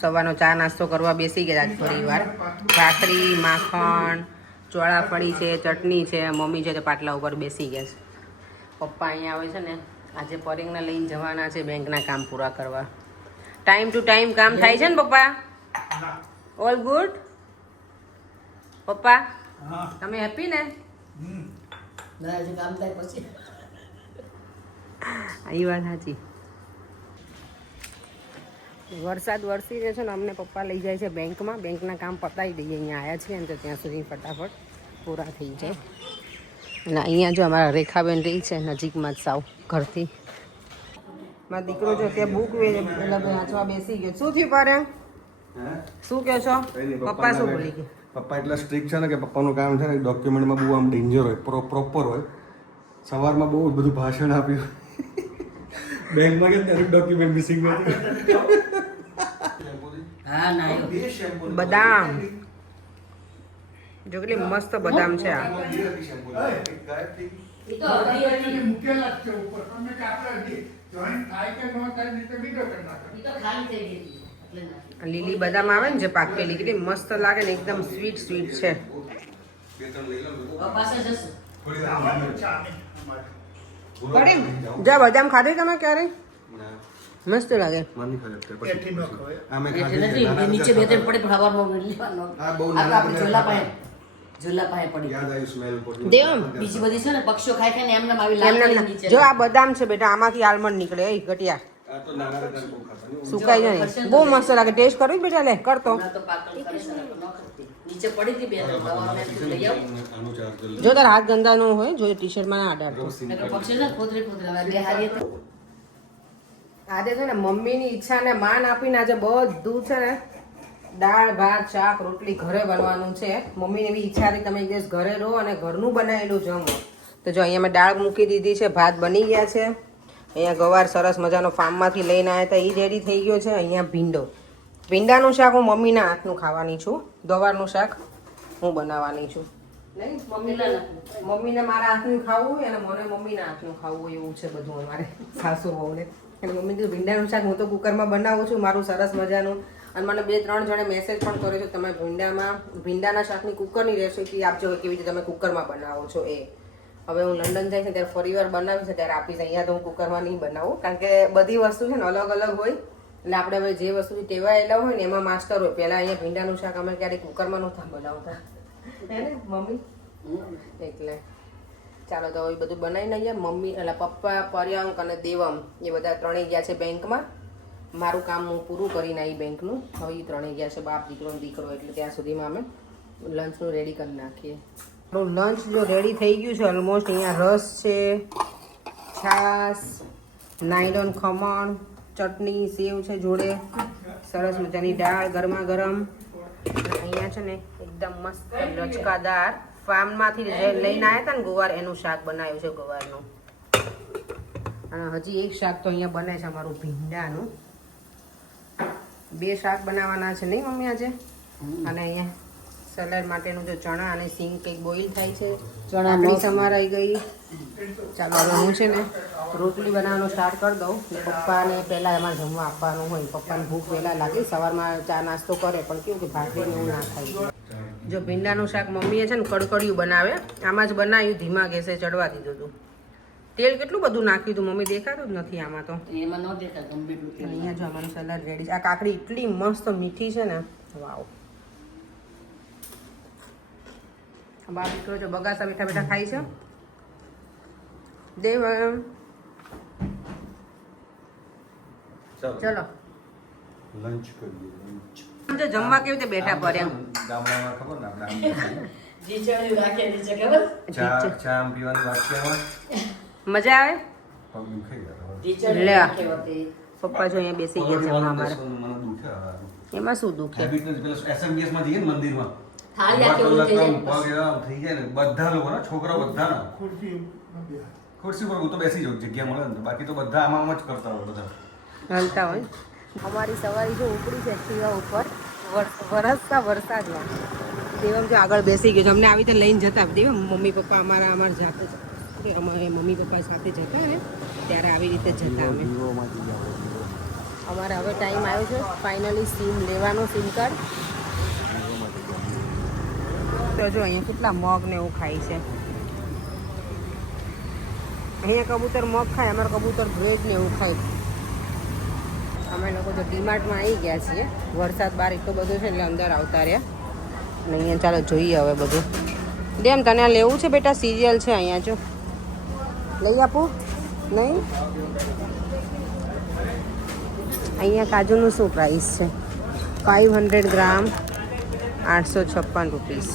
સવારનો ચા નાસ્તો કરવા બેસી ગયા થોડી વાર. ભાખરી, માખણ, ચોળાફળી છે, ચટણી છે, મમ્મી છે તે પાટલા ઉપર બેસી ગયા છે. પપ્પા અહીંયા આવે છે ને આજે પરીંગને લઈને જવાના છે બેંકના કામ પૂરા કરવા. ટાઈમ ટુ ટાઈમ કામ થાય છે ને પપ્પા? ઓલ ગુડ પપ્પા? તમે હેપી ને? એ વાત સાચી. વરસાદ વરસી રહ્યો છે ને અમને પપ્પા લઈ જાય છે બેંકમાં. બેંકના કામ પતાવી દઈએ. અહીંયા આવ્યા છીએ ને તો ત્યાં સુધી ફટાફટ પૂરા થઈ જાય. અને અહીંયા જો અમારા રેખાબેન રહી છે નજીકમાં જ સાવ ઘરથી. મારો દીકરો જો ત્યાં બુક વાંચવા બેસી ગયો. શું થયું પારે? શું કહો છો? પપ્પા શું બોલી ગયા? પપ્પા એટલા સ્ટ્રિક્ટ છે ને કે પપ્પાનું કામ છે ને ડોક્યુમેન્ટમાં બહુ આમ ડેન્જર હોય, પ્રોપર હોય. સવારમાં બહુ બધું ભાષણ આપ્યું. બેંકમાં કે દરેક ડોક્યુમેન્ટ મિસિંગ હતું. હા ના બદામ જો કેટલી મસ્ત બદામ છે આ. લીલી બદામ આવે ને જે પાકેલી કેટલી મસ્ત લાગે ને એકદમ સ્વીટ સ્વીટ છે. જા બદામ ખાધી તમે ક્યારે? મસ્ત લાગે. નીચે બે ત્રણ પડે દેવમ બીજી બધી છે ને પક્ષીઓ ખાય ખાય ને એમને આવી લાલ જો આ બદામ છે બેટા આમાંથી આલમંડ નીકળે. એ ઘટિયા સુકાઈ જાય બહુ મસ્ત લાગે. ટેસ્ટ કરવી બેટા? લે કરતો નીચે પડી હતી બે લઈ આવ. જો તારા હાથ ગંદા ન હોય જો ટી શર્ટમાં ના અડાડતો. પક્ષી ને ખોદરી બે હારી આજે છે ને મમ્મીની ઈચ્છાને માન આપીને આજે બધું છે ને દાળ ભાત શાક રોટલી ઘરે બનવાનું છે. મમ્મીને એવી ઈચ્છા હતી તમે એક દિવસ ઘરે રહો અને ઘરનું બનાવેલું જમો. તો જો અહીંયા મેં દાળ મૂકી દીધી છે, ભાત બની ગયા છે. અહીંયા ગવાર સરસ મજાનો ફાર્મમાંથી લઈને આવ્યા હતા એ રેડી થઈ ગયો છે. અહીંયા ભીંડાનું શાક હું મમ્મીના હાથનું ખાવાની છું. ગવારનું શાક હું બનાવવાની છું. નહીં મમ્મીને મારા હાથનું ખાવું હોય અને મને મમ્મીના હાથનું ખાવું હોય એવું છે બધું અમારે સાસુ વહુને. અને મમ્મી કીધું ભીંડાનું શાક હું તો કુકરમાં બનાવું છું મારું સરસ મજાનું. અને મને 2-3 જણે મેસેજ પણ કર્યો છે તમે ભીંડાના શાકની કુકરની રેસીપી આપજો કેવી રીતે તમે કુકરમાં બનાવો છો એ. હવે હું લંડન જઈશ ને ત્યારે ફરી વાર બનાવીશ ને ત્યારે આપીશ. અહીંયા તો હું કુકરમાં નહીં બનાવું કારણ કે બધી વસ્તુ છે ને અલગ અલગ હોય એટલે આપણે હવે જે વસ્તુથી ટેવાયેલા હોય ને એમાં માસ્ટર હોય. પહેલાં અહીંયા ભીંડાનું શાક અમે ક્યારેક કુકરમાં નહોતા બનાવતા હે ને મમ્મી? એટલે ચાલો તો હવે બધું બનાવીને અહીંયા મમ્મી એટલે પપ્પા પર્યાંક અને દેવમ એ બધા ત્રણેય ગયા છે બેંકમાં. મારું કામ હું પૂરું કરીને આવી બેંકનું. હવે એ ત્રણેય ગયા છે બાપ દીકરો દીકરો એટલે ત્યાં સુધીમાં અમે લંચનું રેડી કરી નાખીએ. આપણું લંચ જો રેડી થઈ ગયું છે ઓલમોસ્ટ. અહીંયા રસ છે, છાશ, નાયલોન ખમણ, ચટણી, સેવ છે જોડે, સરસ મજાની દાળ ગરમા ગરમ. અહીંયા છે ને એકદમ મસ્ત લચકાદાર ફાર્મમાંથી લઈને આવ્યા હતા ને ગુવાર એનું શાક બનાવ્યું છે ગુવારનું. અને હજી એક શાક તો અહીંયા બને છે અમારું ભીંડાનું. 2 શાક બનાવવાના છે નહીં મમ્મી આજે? અને અહીંયા સલાડ માટેનું જો ચણા અને સિંગ કંઈક બોઇલ થાય છે. ચણા સમારાઈ ગઈ. ચાલો હવે હું છે ને રોટલી બનાવવાનું સ્ટાર્ટ કરી દઉં. પપ્પાને પહેલાં એમાં જમવા આપવાનું હોય. પપ્પાને ભૂખ વહેલા લાગે સવારમાં ચા નાસ્તો કરે પણ કેવું કે ભાખરીને એવું ના ખાય. જો ભીંડાનું શાક મમ્મીએ છે ને કડકડિયું બનાવે આમાં જ બનાવ્યું. ધીમા ગેસે ચડવા દીધું હતું. તેલ કેટલું બધું નાખ્યું હતું મમ્મી દેખાતું જ નથી આમાં તો. એમાં ન દેખાતું. અહીંયા જો અમારું સલાડ રેડી છે. આ કાકડી એટલી મસ્ત મીઠી છે ને વાવ. બાર દીકરો જો બગાસા બેઠા બેઠા ખાઈ છે. દેવ ચલો લંચ કરીએ. જો જમવા કેવી રીતે બેઠા પર એમ ગામડામાં ખબર ને આપણે જીચડ્યું રાખે નીચે ખબર ચા પીવાની વાત છે મજા આવે. પગ દુખાઈ ગયા. જીચડ્યું લે. રાખે હોતે. પપ્પા જો અહીંયા બેસી ગયા છે અમારે. મને દુખે એમાં શું દુખે? હેબિટ નથી. પેલા એસએમબીએસ માં જઈએ ને મંદિરમાં થાળી આખી ઊંધી થઈ જાય. પગ એવા થઈ જાય ને બધા લોકો ના છોકરા બધા ખુરશી પર હું તો બેસી જાઉં જગ્યા મળે ને બાકી તો બધા આમાં જ કરતા હોય બધા હાલતા હોય. અમારી સવારી જો ઉપડી છે એક્ટિવા ઉપર વરસતા વરસાદમાં. દેવમ જો આગળ બેસી ગયો છે. અમને આવી રીતે લઈને જતા દેવમ મમ્મી પપ્પા અમારા જાતે અમારે મમ્મી પપ્પા સાથે જતા ને ત્યારે આવી રીતે જતા અમે. અમારે હવે ટાઈમ આવ્યો છે ફાઇનલી સિમ લેવાનો, સિમ કાર્ડ. તો જો અહીંયા કેટલા મગ ને એવું ખાય છે. અહીંયા કબૂતર મગ ખાય, અમારા કબૂતર બ્રેડ ને એવું ખાય. અમે લોકો તો ડીમાર્ટમાં આવી ગયા છીએ. વરસાદ બહાર એટલો બધો છે એટલે અંદર આવતા રહ્યા. અને અહીંયા ચાલો જોઈએ હવે બધું. ડેમ તને આ લેવું છે બેટા? સિરિયલ છે અહીંયા જો, લઈ આપું? નહીં. અહીંયા કાજુનું શું પ્રાઇસ છે? 500 ગ્રામ 856 રૂપીસ.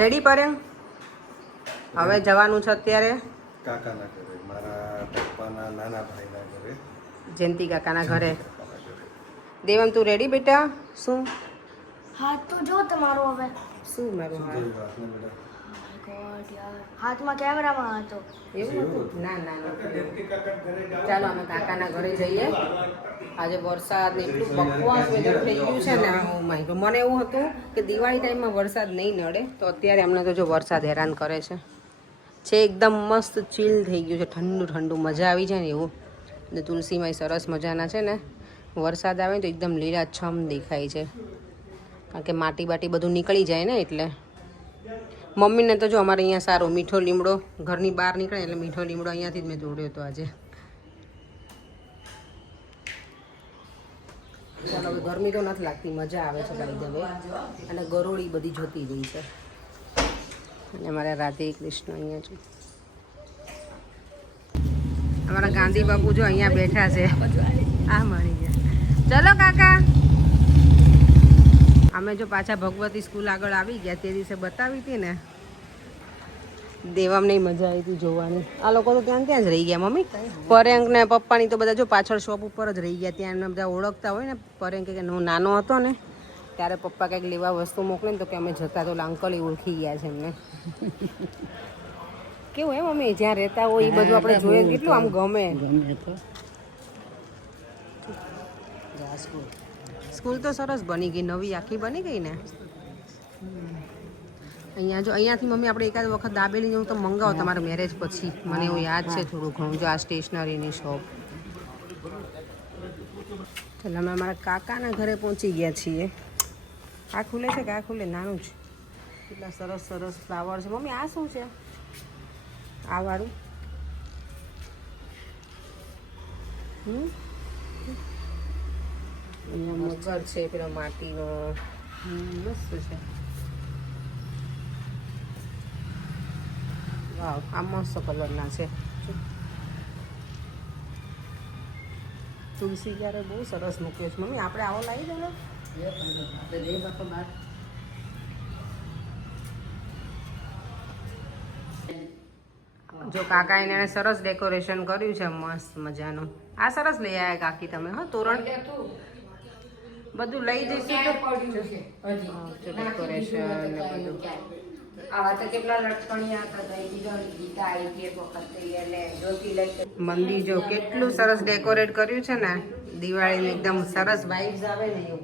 રેડી પરે? હવે જવાનું છે અત્યારે કાકાના ઘરે, મારા પપ્પાના નાના ભાઈના ઘરે, જયંતિ કાકાના ઘરે. દેવમ તું રેડી બેટા? શું હાથ તો જો તમારો હવે. શું મારું હાથ? ગોડ યાર, હાથમાં કેમેરામાં હતો. એવું હતું? ના ના ના. ચાલો અમે કાકાના ઘરે જઈએ. આજે વરસાદ ને એટલું બકવાસ વેધર થઈ ગયું છે ને. Oh my God. મને એવું હતું કે દિવાળી ટાઈમમાં વરસાદ નહીં નડે, તો અત્યારે અમને તો જો વરસાદ હેરાન કરે છે. એકદમ મસ્ત ચીલ થઈ ગયું છે, ઠંડુ ઠંડુ, મજા આવી જાય ને એવું. ને તુલસીમાં સરસ મજાના છે ને, વરસાદ આવે તો એકદમ લીલાછમ દેખાય છે, કારણ કે માટી બાટી બધું નીકળી જાય ને એટલે. મમ્મીને તો જો અમારે અહીંયા સારો મીઠો લીમડો ઘરની બહાર નીકળે એટલે મીઠો લીમડો અહીંયાથી જ મેં તોડ્યો હતો આજે. ચાલો હવે ગરમી તો નથી લાગતી, મજા આવે છે બાય ધ વે. અને ગરોળી બધી જોતી રહી છે. અને અમારા રાધે કૃષ્ણ અહીંયા છે. અમારા ગાંધી બાપુ જો અહીંયા બેઠા છે. આ મળી ગયા. ચલો કાકા. અમે જો પાછા ભગવતી સ્કૂલ આગળ આવી ગયા, તે દિવસે બતાવી હતી ને, દેવામાં નહીં મજા આવી હતી જોવાની. આ લોકો તો ત્યાં જ રહી ગયા. મમ્મી પરેંક ને પપ્પાની તો બધા જો પાછળ શોપ ઉપર જ રહી ગયા. ત્યાં એમને બધા ઓળખતા હોય ને. પરેંક કે હું નાનો હતો ને ત્યારે પપ્પા કંઈક લેવા વસ્તુ મોકલે ને તો કે અમે જતા તો અંકલ એ ઓળખી ગયા છે એમને. કેવું એમ મમ્મી જ્યાં રહેતા હોય એ બધું આપણે જોઈએ કેટલું આમ ગમે. સ્કૂલ તો સરસ બની ગઈ, નવી આખી બની ગઈ ને. અહીંયા જો અહીંયાથી મમ્મી આપણે એકાદ વખત દાબેલી જવું તો મંગાવો તમારા મેરેજ પછી. મને એવું યાદ છે થોડું ઘણું. જો આ સ્ટેશનરીની શોપ. ચાલો અમે અમારા કાકાના ઘરે પહોંચી ગયા છીએ. આ ખુલે છે કે આ ખુલે? નાનું છે. કેટલા સરસ સરસ ફ્લાવર છે. મમ્મી આ શું છે? આ વાળું અહીંયા મગર છે, પેલો માટીનો મસ્ત છે. વાવ, આ મસ્ત કલરના છે. તુલસી ક્યારે બહુ સરસ મૂક્યો છે. મમ્મી આપણે આવો લાવી દો ને. જો કાકા એને સરસ ડેકોરેશન કર્યું છે મસ્ત મજાનું. આ સરસ લઈ આવ્યા કાકી તમે. હા, તોરણ બધું લઈ જઈશું તો ડેકોરેશન ને બધું. મંદિર જો કેટલું સરસ ડેકોરેટ કર્યું છે ને, દિવાળીની એકદમ સરસ વાઇબ્સ આવે ને એવું.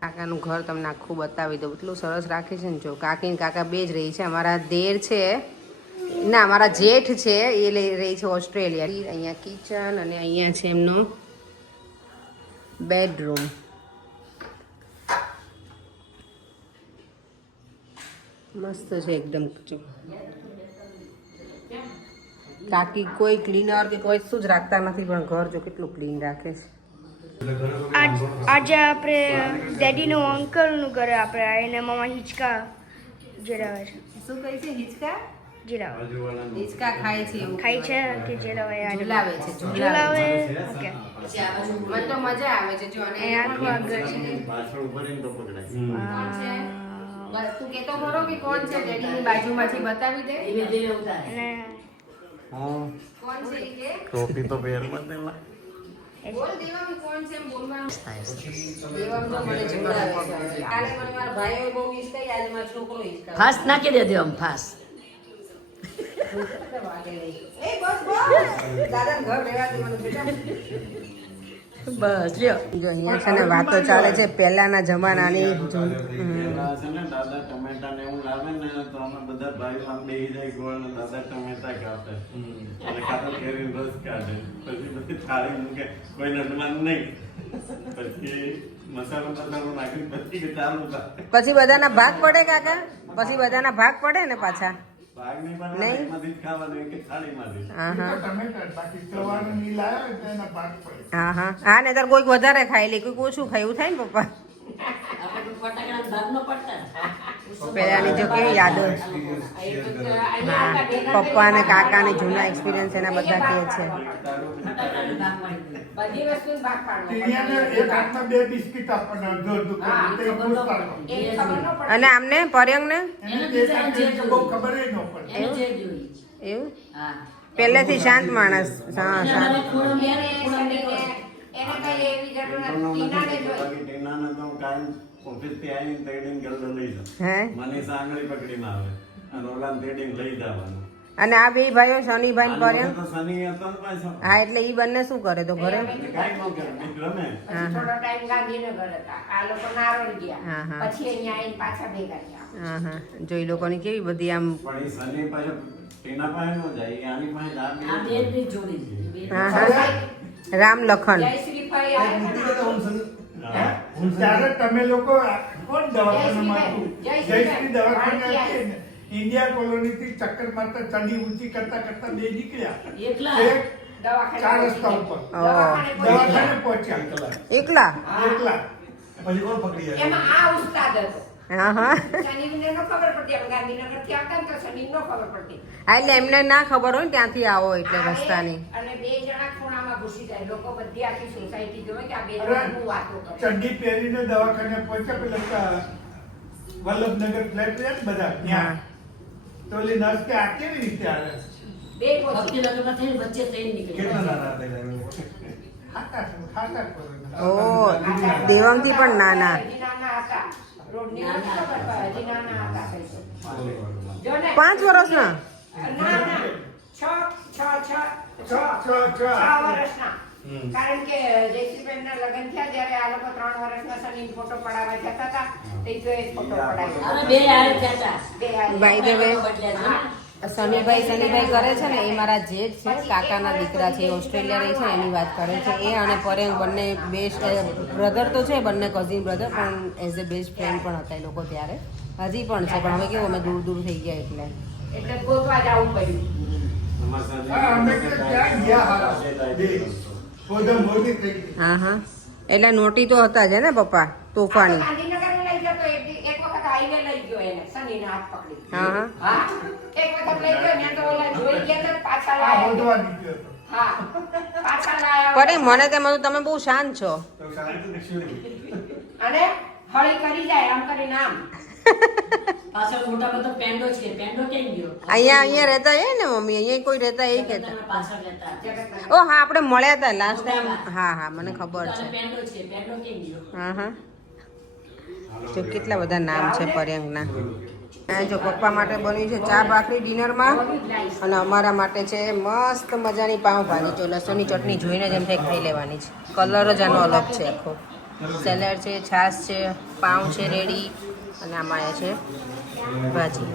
કાકાનું ઘર તમને આખું બતાવી દઉં, એટલું સરસ રાખે છે ને. જો કાકી ને કાકા બે જ રહી છે. અમારા દેર છે ના, અમારા જેઠ છે એ રહી છે ઓસ્ટ્રેલિયા. અહીંયા કિચન અને અહીંયા છે એમનો બેડરૂમ. મસ્ત છે એકદમ. કાકી કોઈ ક્લીનર કે કોઈ શું જ રાખતા નથી, પણ ઘર જો કેટલું ક્લીન રાખે છે. આજે આપણે ડેડીનું અંકલનું ઘરે આપણે આવીને મમ્મા હિંચકા જીરાવે છે. શું કહે છે? હિંચકા જીરાવે હિંચકા ખાય છે એવું ખાય છે કે જીરાવે? ઝુલાવે છે. ઝુલાવે. ઓકે, મને તો મજા આવે છે. જો અને આખું આગળ છે. તું કેતો ખરો કે કોણ છે? ડેડીની બાજુમાંથી બતાવી દે. અને કોણ છે એ કે? ટોપી તો પહેર મને બોલ દેવામ કોણ છે એમ બોલવાનું. દેવામ તો મને ઝુલાવે છે. કાલે મને મારા ભાઈઓ બહુ હિંચકાઈ, આજે મારો છોકરો હિંચકાવે. ફાસ નાખી દે આમ ફાસ. એ બસ બસ દાદા ઘર રહેવા દે મને બેટા. બસ લ્યો જો અહીંયા છે ને વાતો ચાલે છે પહેલાના જમાનાની પેલા છે ને દાદા ટમેટા ને એવું લાવે ને તો અમે બધા ભાઈઓ આમ બેહી જાય ગોળ ને દાદા ટમેટા કાપે અને કાતો કેરી રસ કાઢે પછી બધી થાળી મૂકે કોઈ નડવાનું નહીં પછી મસાલો નાખી પછી કે ચાલુ થાય પછી બધાના ભાગ પડે કાકા પછી બધાના ભાગ પડે ને પાછા ભાગ નહીં પણ નહીં? એમાંથી જ ખાવાનું કે થાળીમાંથી હા હા ટમેટા બાકી સવારનું નહીં લાવ્યા ને તો એના ભાગ પડે. હા હા હા ને તાર કોઈક વધારે ખાઈ લે કોઈક ઓછું ખાય એવું થાય ને પપ્પા આપણે ફટાકડા ભાગ નો પડતા પહેલાની જો કેવી યાદો હા પપ્પા અને કાકા ને જૂના એક્સપિરિયન્સ એના બધા કહે છે ટીણીયાને એક હાથમાં 2 બિસ્કિટ આપવાના, અડધો અડધો કરીને, તો એ ખુશ થતો. અને આમને પર્યંગ ને એને એક હાથે બહુ ખબર ય ન પડે. એને જે જોઈ એવું હા પહેલેથી શાંત માણસ હા શાંત ખૂણો મેં ખૂણો મેં ટીનાને તો કાયમ ઓફિસથી આવીને તેડીને ગલ્લો લઈ જાવ હે મને સાંગળી પકડીને આવે અને ઓલાને તેડીને લઈ જવાનું અને આ બે ભાઈઓ શનિભાઈ ને પર્યંગ તો શનિ હતો ને પાછો હા એટલે ઈ બંને શું કરે તો ઘરે એટલે કાંઈ ન કરે બીજું રમે હા થોડો ટાઈમ ગાંધીનગર હતા આ લોકો નારોલ હા, ગયા હા. પછી અહીંયા આવીને પાછા ભેગા થયા હા હા જો ઈ લોકોની કેવી બધી આમ પણ એ શનિ પાછો ટીના પાસે ન જાય એ આની પાસે જ આ આ બે બે ની જોડી બે હા હા રામ લખન જયશ્રીભાઈ આવ્યા હતા ને? ત્યારે તમે લોકો કોણ દવાખાનામાં હતું? જયશ્રી જયશ્રી દવાખાને હતી ને, ઇન્ડિયા કોલોનીથી ચક્કર મારતા ચડી ઊંચી કરતા કરતા બે નીકળ્યા. એકલા એક ચાર દવાખાને રસ્તા ઉપર દવાખાને દવાખાને પહોંચ્યા એકલા એકલા. પછી કોણ પકડી જાય એમાં આ ઉસ્તાદ હતો હા હા શનિને નો ખબર પડતી આપણે ગાંધીનગર થી આવતા ને તો શનિ નો ખબર પડતી હા એટલે એમને ના ખબર હોય ને ત્યાંથી આવો એટલે રસ્તાની અને બે જણા ખૂણામાં ઘૂસી જાય લોકો બધી આખી સોસાયટી જોવે કે આ બે અરે, જણા શું વાતો કરે ચડ્ડી પહેરીને દવાખાને પહોંચ્યા પેલા વલ્લભનગર ફ્લેટ રહ્યા ને બધા ત્યાં તો ઓલી નર્સ કે આ કેવી રીતે આવે બે ભક્તિ પહોંચી લગ્નમાં થઈને વચ્ચે ટ્રેન નીકળી કેટલા નાના હતા એ લોકો? ખાતા ઓ દેવમથી પણ નાના હજી નાના હતા રોડની નથી ખબર પણ હજી નાના હતા કઈ તો. જો ને 5 વર્ષના ના ના છ વર્ષના કારણ કે જયશ્રીબેનના લગ્ન થયા જ્યારે આ લોકો 3 વર્ષના સની ફોટો પડાવવા જતા હતા તે જો એક ફોટો પડાવ્યો અરે બે આરે જતા બે હારી. બાય ધ વે બદલ્યા છે શનિભાઈ કરે છે ને એ મારા જેઠ છે કાકાના દીકરા છે એ ઓસ્ટ્રેલિયા રહે છે એની વાત કરે છે એ અને પરેંગ બંને બેસ્ટ બ્રધર તો છે બંને કઝિન બ્રધર પણ એઝ અ બેસ્ટ ફ્રેન્ડ પણ હતા એ લોકો ત્યારે હજી પણ છે પણ હવે કેવું અમે દૂર દૂર થઈ ગયા એટલે એટલે ગોતવા જવું પડ્યું હા, અમે તો ત્યાં ગયા હારા. બે. પોદમ મોટી થઈ ગઈ. હા હા એટલે નોટી તો હતા જ ને પપ્પા તોફાની ગાંધીનગર લઈ ગયો તો એક વખત હાઈવે લઈ ગયો એને શનિના હાથ પકડી હા હા હા એક વખત લઈ ગયો ને તો ઓલા જોઈ ગયા તો પાછા આ લાયા હોદવા નીકળ્યો હતો. હા પાછા લાયા પરેંગ મને તેમ હતું તમે બહુ શાંત છો તો શાંતિથી શીખી. અને હળી કરી જાય આમ કરીને આમ પાછળ મોટા બધો પેન્ડો છે પેન્ડો કેમ ગયો અહીંયા રહેતા એ ને મમ્મી અહીંયા કોઈ રહેતા એ કહેતા પાછળ રહેતા જગતના ઓ હા આપણે મળ્યા હતા લાસ્ટ ટાઈમ હા હા મને ખબર છે પેન્ડો છે પેન્ડો કેમ ગયો હા હા જો કેટલા બધા નામ છે પર્યંકના આ જો પપ્પા માટે બન્યું છે ચા ભાખરી ડિનરમાં અને અમારા માટે છે મસ્ત મજાની પાઉંભાજી જો લસણની ચટણી જોઈને જ એમ થાય ખાઈ લેવાની છે કલર જ આનો અલગ છે આખો સેલેડ છે છાશ છે પાઉં છે રેડી અને આમાં એ છે ભાજી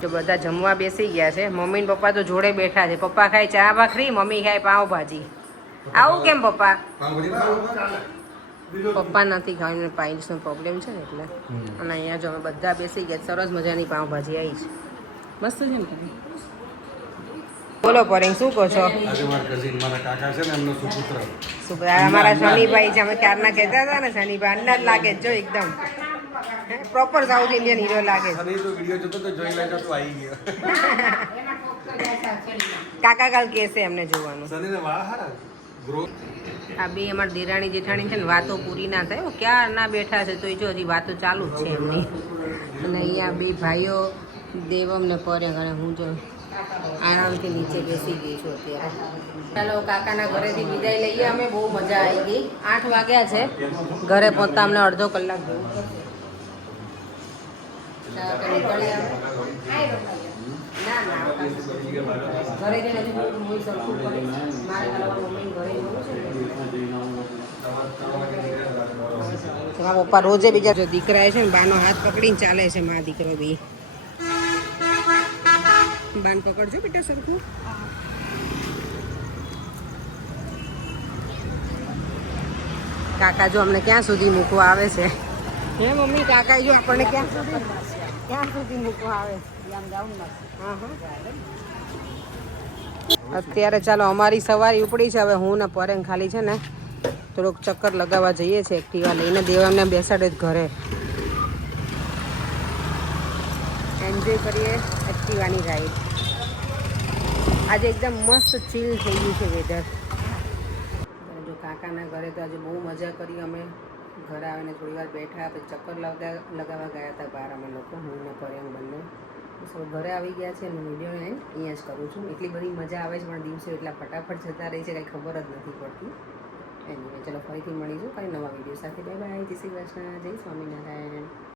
તો બધા જમવા બેસી ગયા છે મમ્મી ને પપ્પા તો જોડે બેઠા છે પપ્પા ખાય ચા ભાખરી મમ્મી ખાય પાઉંભાજી આવું કેમ પપ્પા પાવભાજી ખાવું? પપ્પા નથી ખાવા એમને પાઇલ્સનો પ્રોબ્લેમ છે ને એટલે અને અહીંયા જો અમે બધા બેસી ગયા સરસ મજાની પાઉંભાજી આવી છે મસ્ત છે ને તમે બોલો પરેંગ શું કહો છો આજે મારા કઝિન મારા કાકા છે ને એમનો સુપુત્ર શું કહે? આ અમારા શનિભાઈ છે અમે ક્યારના કહેતા હતા ને શનિભાઈ અંદાજ લાગે છે જો એકદમ પ્રોપર સાઉથ ઇન્ડિયન હીરો લાગે છે અને એ તો વિડીયો જોતો તો જોઈ લેજો તો આવી ગયો એમાં કોક તો જતા છે કાકા કાલ કહેશે એમને જોવાનું સનીને વાળ હારા ગ્રો આ બે અમારા દેરાણી જેઠાણી છે ને વાતો પૂરી ના થાય ક્યાં ના બેઠા છે તો જો હજી વાતો ચાલુ જ છે એમની અને અહીંયા બે ભાઈઓ દેવમ ને પરેંગ અને હું જો આરામથી નીચે બેસી ગઈ છું અત્યારે ચાલો કાકાના ઘરેથી વિદાય લઈએ અમે બહુ મજા આવી ગઈ 8 વાગ્યા છે ઘરે પહોંચતા અમને અડધો કલાક જેવું થશે. ચાલો તો નીકળીએ અમે. ના ના ઘરે જઈને હજી હું સરખું કરીશ મારે પેલા મમ્મી ઘરે જવું છે ને. મારા પપ્પા રોજે બીજા જો દીકરા છે ને બાનો હાથ પકડીને ચાલે છે મા દીકરો બી. બાન પકડજો બેટા સરખું. કાકા જો અમને ક્યાં સુધી મૂકવા આવે છે હે મમ્મી? કાકા જો આપણને ક્યાં સુધી મૂકવા આવે? હા હા. અત્યારે ચાલો અમારી સવારી ઉપડી છે. હવે હું ને પરેંગ ખાલી છે ને થોડુંક ચક્કર લગાવવા જઈએ છીએ એક્ટિવા લઈને. દેવામને બેસાડે જ ઘરે. એન્જોય કરીએ એક્ટિવાની રાઈડ. આજે એકદમ મસ્ત ચીલ થઈ ગયું છે વેધર. જો કાકાના ઘરે તો આજે બહુ મજા કરી અમે. ઘરે આવીને થોડી વાર બેઠા, પછી ચક્કર લગાવવા ગયા હતા બહાર અમે લોકો, હું ને પરેંગ બંને. સો ઘરે આવી ગયા છે અને વિડીયો એન્ડ અહીંયા જ કરું છું. એટલી બધી મજા આવે છે પણ દિવસો એટલા ફટાફટ જતા રહે છે કંઈ ખબર જ નથી પડતી. એની ચલો ફરીથી મળીશું કંઈ નવા વિડીયો સાથે. Bye bye. જય શ્રી કૃષ્ણ. જય સ્વામિનારાયણ.